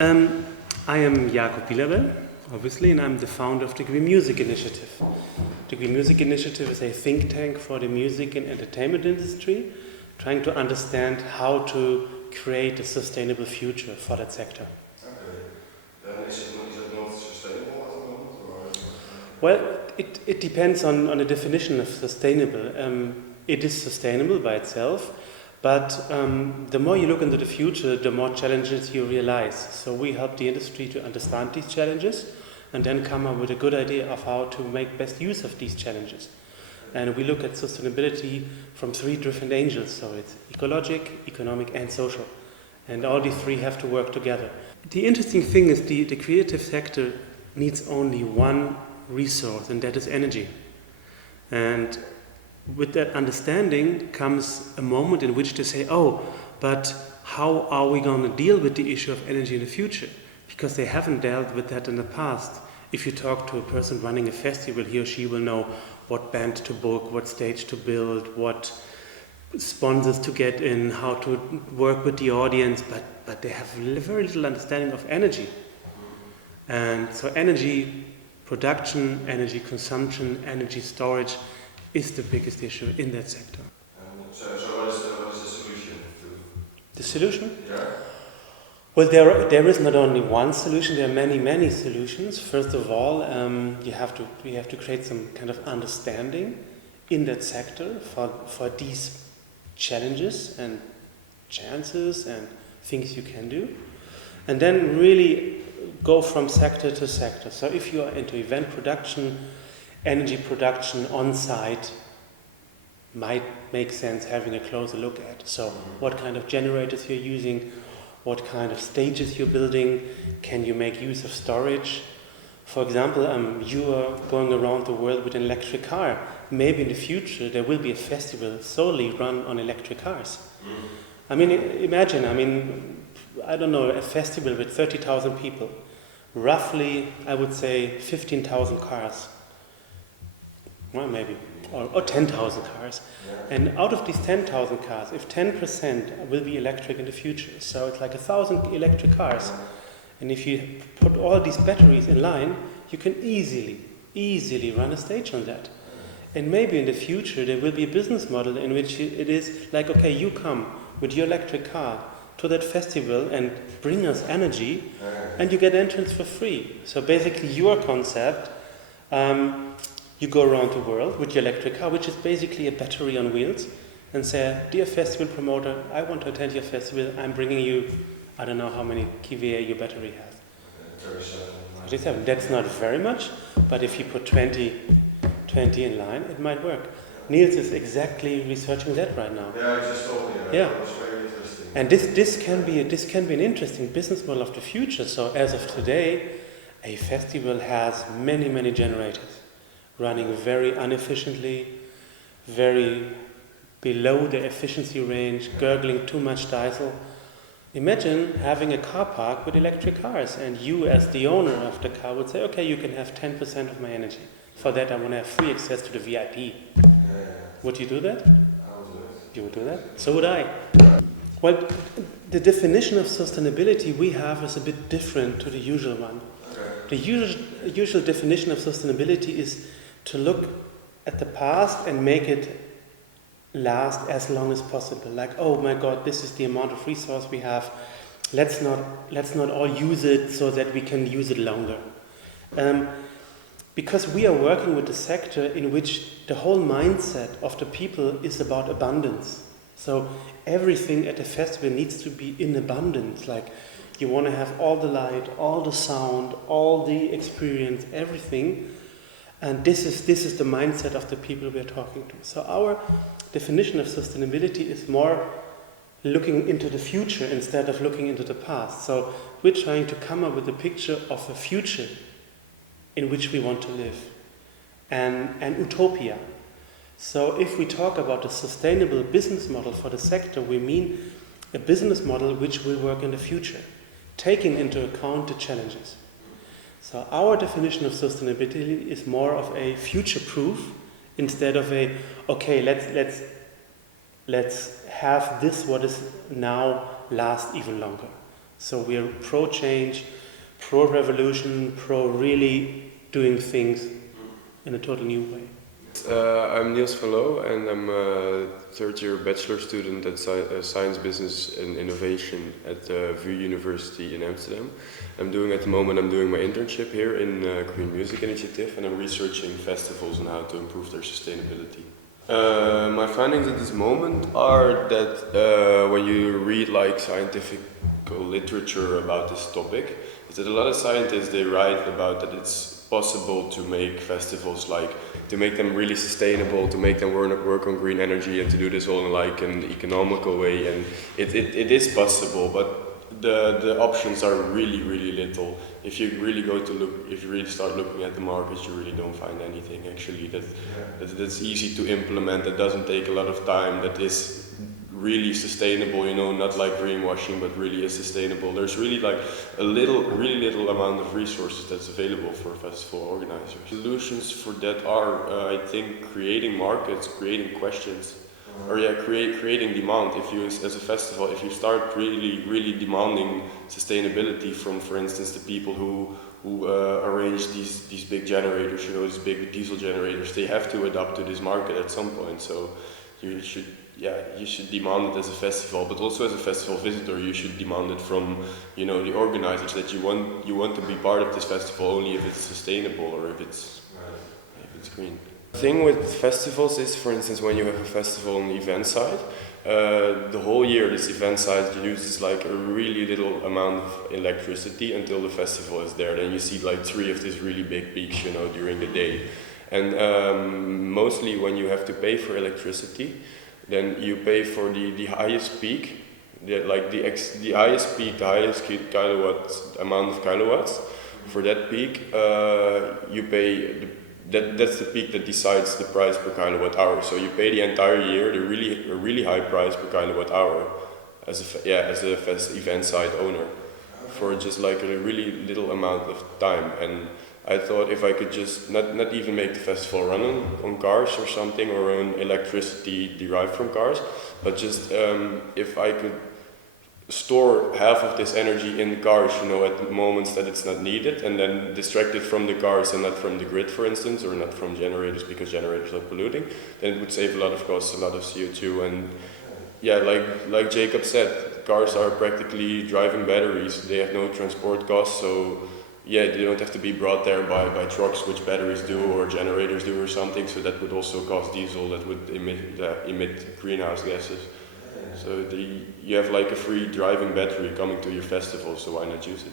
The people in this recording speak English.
Um, I am Jacob Bilabel, obviously, and I'm the founder of the Green Music Initiative. The Green Music Initiative is a think tank for the music and entertainment industry, trying to understand how to create a sustainable future for that sector. Okay. Is it not sustainable at the moment? Or Well, it depends on the definition of sustainable. It is sustainable by itself, but the more you look into the future, the more challenges you realize. So we help the industry to understand these challenges and then come up with a good idea of how to make best use of these challenges. And we look at sustainability from three different angles. So it's ecologic, economic, and social. And all these three have to work together. The interesting thing is the creative sector needs only one resource, and that is energy. And with that understanding comes a moment in which to say, oh, but how are we going to deal with the issue of energy in the future? Because they haven't dealt with that in the past. If you talk to a person running a festival, he or she will know what band to book, what stage to build, what sponsors to get in, how to work with the audience, but they have very little understanding of energy. And so energy production, energy consumption, energy storage is the biggest issue in that sector. So what is the solution to? The solution? Yeah. Well, there is not only one solution. There are many solutions. First of all, we have to create some kind of understanding in that sector for these challenges and chances and things you can do, and then really go from sector to sector. So if you are into event production, energy production on site might make sense having a closer look at. So what kind of generators you're using, what kind of stages you're building, can you make use of storage? For example, you are going around the world with an electric car. Maybe in the future there will be a festival solely run on electric cars. I mean, imagine, I don't know, a festival with 30,000 people. Roughly, I would say 15,000 cars. Well, maybe. Or 10,000 cars. Yeah. And out of these 10,000 cars, if 10% will be electric in the future, so it's like 1,000 electric cars. And if you put all these batteries in line, you can easily run a stage on that. And maybe in the future there will be a business model in which it is like, okay, you come with your electric car to that festival and bring us energy, and you get entrance for free. So basically your concept, you go around the world with your electric car, which is basically a battery on wheels, and say, dear festival promoter, I want to attend your festival, I'm bringing you, I don't know how many kVA your battery has. 37. That's not very much, but if you put 20 in line, it might work. Niels is exactly researching that right now. Yeah, I just told you that. Yeah. That was very interesting. And this can be an interesting business model of the future. So as of today, a festival has many generators running very inefficiently, very below the efficiency range, gurgling too much diesel. Imagine having a car park with electric cars, and you as the owner of the car would say, okay, you can have 10% of my energy. For that I want to have free access to the VIP. Yeah. Would you do that? I would do it. You would do that? So would I. Well, the definition of sustainability we have is a bit different to the usual one. Okay. The usual definition of sustainability is to look at the past and make it last as long as possible. Like, oh my God, this is the amount of resource we have. Let's not all use it so that we can use it longer. Because we are working with a sector in which the whole mindset of the people is about abundance. So everything at the festival needs to be in abundance. Like, you want to have all the light, all the sound, all the experience, everything. And this is the mindset of the people we're talking to. So our definition of sustainability is more looking into the future instead of looking into the past. So we're trying to come up with a picture of a future in which we want to live, and an utopia. So if we talk about a sustainable business model for the sector, we mean a business model which will work in the future, taking into account the challenges. So our definition of sustainability is more of a future-proof instead of a, okay, let's have this what is now last even longer. So we are pro-change, pro-revolution, pro-really doing things in a total new way. I'm Niels and I'm a third-year bachelor student at Science, Business and Innovation at the VU University in Amsterdam. At the moment I'm doing my internship here in Green Music Initiative, and I'm researching festivals and how to improve their sustainability. My findings at this moment are that when you read like scientific literature about this topic, is that a lot of scientists, they write about that it's possible to make festivals, like to make them really sustainable, to make them work on green energy, and to do this all in like an economical way, and it is possible, but the options are really little. If you really if you really start looking at the markets, you really don't find anything actually that's easy to implement, that doesn't take a lot of time, that is really sustainable, you know, not like greenwashing, but really is sustainable. There's really like really little amount of resources that's available for festival organizers. Solutions for that are, I think, creating markets, creating questions, or creating demand. If you, as a festival, if you start really demanding sustainability from, for instance, the people who arrange these big generators, you know, these big diesel generators, they have to adapt to this market at some point. So you should demand it as a festival, but also as a festival visitor, you should demand it from, you know, the organizers, that you want to be part of this festival only if it's sustainable or if it's green. The thing with festivals is, for instance, when you have a festival on the event side, the whole year this event side uses like a really little amount of electricity until the festival is there. Then you see like 3 of these really big peaks, you know, during the day. And mostly when you have to pay for electricity, then you pay for the highest peak, the highest peak, the highest amount of kilowatts. For that peak, you pay, that's the peak that decides the price per kilowatt hour. So you pay the entire year a really high price per kilowatt hour as a event side owner, for just like a really little amount of time. And I thought if I could just not even make the festival run on cars or something, or on electricity derived from cars, but just if I could store half of this energy in the cars, you know, at the moments that it's not needed, and then distract it from the cars and not from the grid, for instance, or not from generators, because generators are polluting, then it would save a lot of costs, a lot of CO2. And yeah, like Jacob said, cars are practically driving batteries. They have no transport costs, so yeah, they don't have to be brought there by trucks, which batteries do or generators do or something. So that would also cost diesel, that would emit greenhouse gases. So you have like a free driving battery coming to your festival, so why not use it?